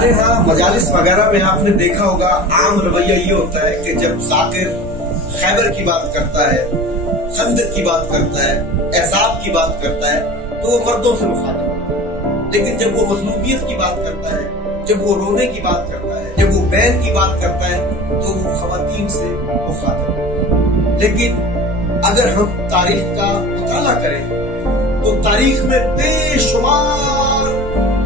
हमारे यहाँ मजालिस वगैरह में आपने देखा होगा आम रवैया ये होता है कि जब जाकिर खैबर की बात करता है, खंदक की बात करता है, एहसाब की बात करता है तो वो मर्दों से मुखातिब है। लेकिन जब वो मजलूमियत की बात करता है, जब वो रोने की बात करता है, जब वो बैन की बात करता है तो वो खवातीन से मुखातिब है। लेकिन अगर हम तारीख का मुताला करें तो तारीख में बेशुमार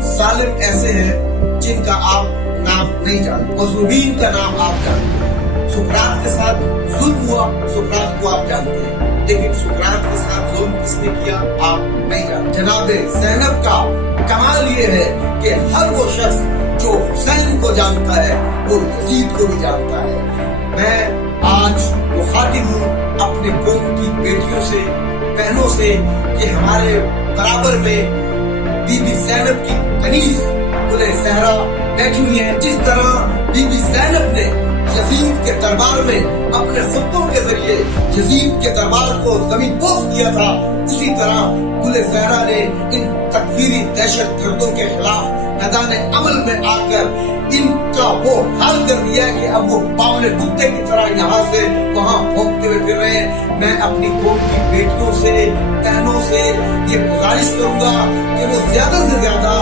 जालिम ऐसे हैं जिनका आप नाम नहीं जानते। मजलूमीन का नाम आप जानते हैं। सुकरात के साथ जुल्म हुआ, सुकरात को आप जानते हैं, लेकिन सुकरात के साथ जुल्म किसने किया आप नहीं जानते। जनाबे ज़ैनब का कमाल ये है कि हर वो शख्स जो हुसैन को जानता है वो यजीद को भी जानता है। मैं आज मुखातिब हूँ अपने कौम की बेटियों से, बहनों से कि हमारे बराबर में बीबी ज़ैनब की कनीज गुले ज़हरा बैठी हुई है। जिस तरह बीबी ज़ैनब ने यजीद के दरबार में अपने खुतबों के जरिए यजीद के दरबार को जमीन पोस किया था, उसी तरह गुले ज़हरा ने इन तकफीरी दहशत गर्दों के खिलाफ मैदान अमल में आकर इनका वो हाल कर दिया कि अब वो बावले कुत्ते की तरह यहाँ से वहाँ भौंकते हुए फिर रहे हैं। मैं अपनी कौम की बेटियों से, बहनों से ये गुजारिश करूंगा कि वो ज्यादा से ज्यादा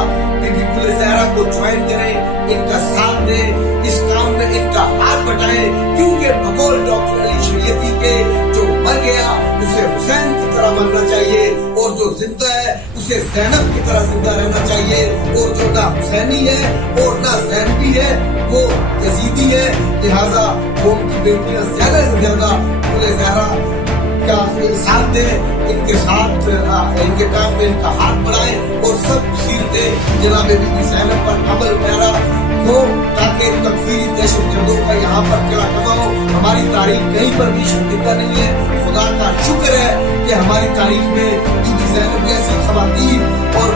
बीबी गुले ज़हरा को ज्वाइन करें, इनका साथ दें, इस काम में इनका हाथ बटाएं, क्योंकि बकौल डॉक्टर अली शरीयती के जो मर गया उसे हुसैन की तरह मरना चाहिए और जो जिंदा है उसे ज़ैनब की तरह जिंदा रहना चाहिए, और जो ना हुसैनी है और ना ज़ैनबी है वो यजीदी है। लिहाजा कौम की बेटियां ज्यादा से ज्यादा गुले ज़हरा का साथ दें, इनके साथ इनके काम में इनका हाथ बढ़ाएं और सब सीरतें जनाब बीबी ज़ैनब पर अमल पैरा हो ताकि तकफीरी दहशत गर्दों का यहाँ पर किला कमा हो। हमारी तारीख कहीं पर भी शर्मिंदा नहीं है। खुदा का शुक्र है कि हमारी तारीख में बीबी ज़ैनब जैसी खवातीन और